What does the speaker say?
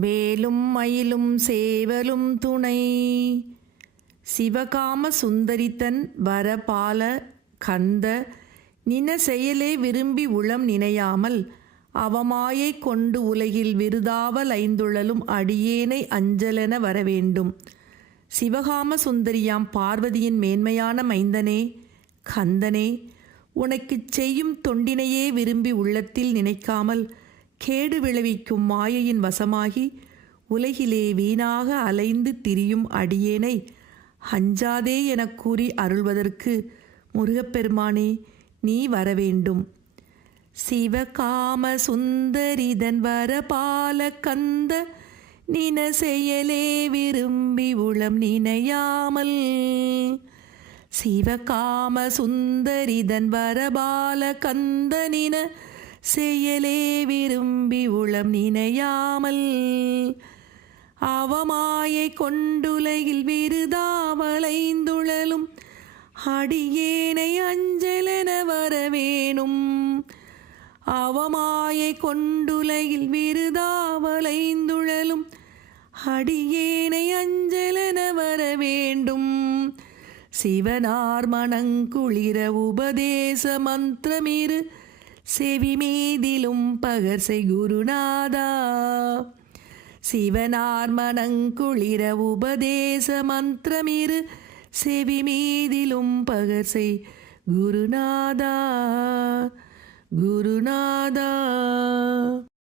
வேலும் மயிலும் சேவலும் துணை. சிவகாம சுந்தரித்தன் வரபால கந்த நின செயலே விரும்பி உளம் நினையாமல் அவமாயை கொண்டு உலகில் விருதாவல் ஐந்துழலும் அடியேனை அஞ்சலென வரவேண்டும். சிவகாம சுந்தரியாம் பார்வதியின் மேன்மையான மைந்தனே கந்தனே, உனக்குச் செய்யும் தொண்டினையே விரும்பி உள்ளத்தில் நினைக்காமல் கேடு விளைவிக்கும் மாயையின் வசமாகி உலகிலே வீணாக அலைந்து திரியும் அடியேனை அஞ்சாதே எனக் கூறி அருள்வதற்கு முருகப்பெருமானே நீ வரவேண்டும். சிவகாம சுந்தரிதன் வரபால கந்த நின செயலே விரும்பி உளம் நினையாமல். சிவகாம சுந்தரிதன் வரபால கந்த நின செயலே விரும்பி உளம் நினையாமல் அவமாயை கொண்டுலகில் விருதாவளைந்துழலும் அடியேனை அஞ்சலென வரவேணும். அவமாயை கொண்டுலகில் விருதாவளைந்துழலும் அடியேனை அஞ்சலென வரவேண்டும். சிவனார் மனங்குளிர உபதேச மந்திரமிரு செவி மீதிலும் பகர்சை குருநாதா. சிவனார் மனங்குளிர உபதேச மந்திரமிரு செவி மீதிலும் பகர்சை குருநாதா குருநாதா.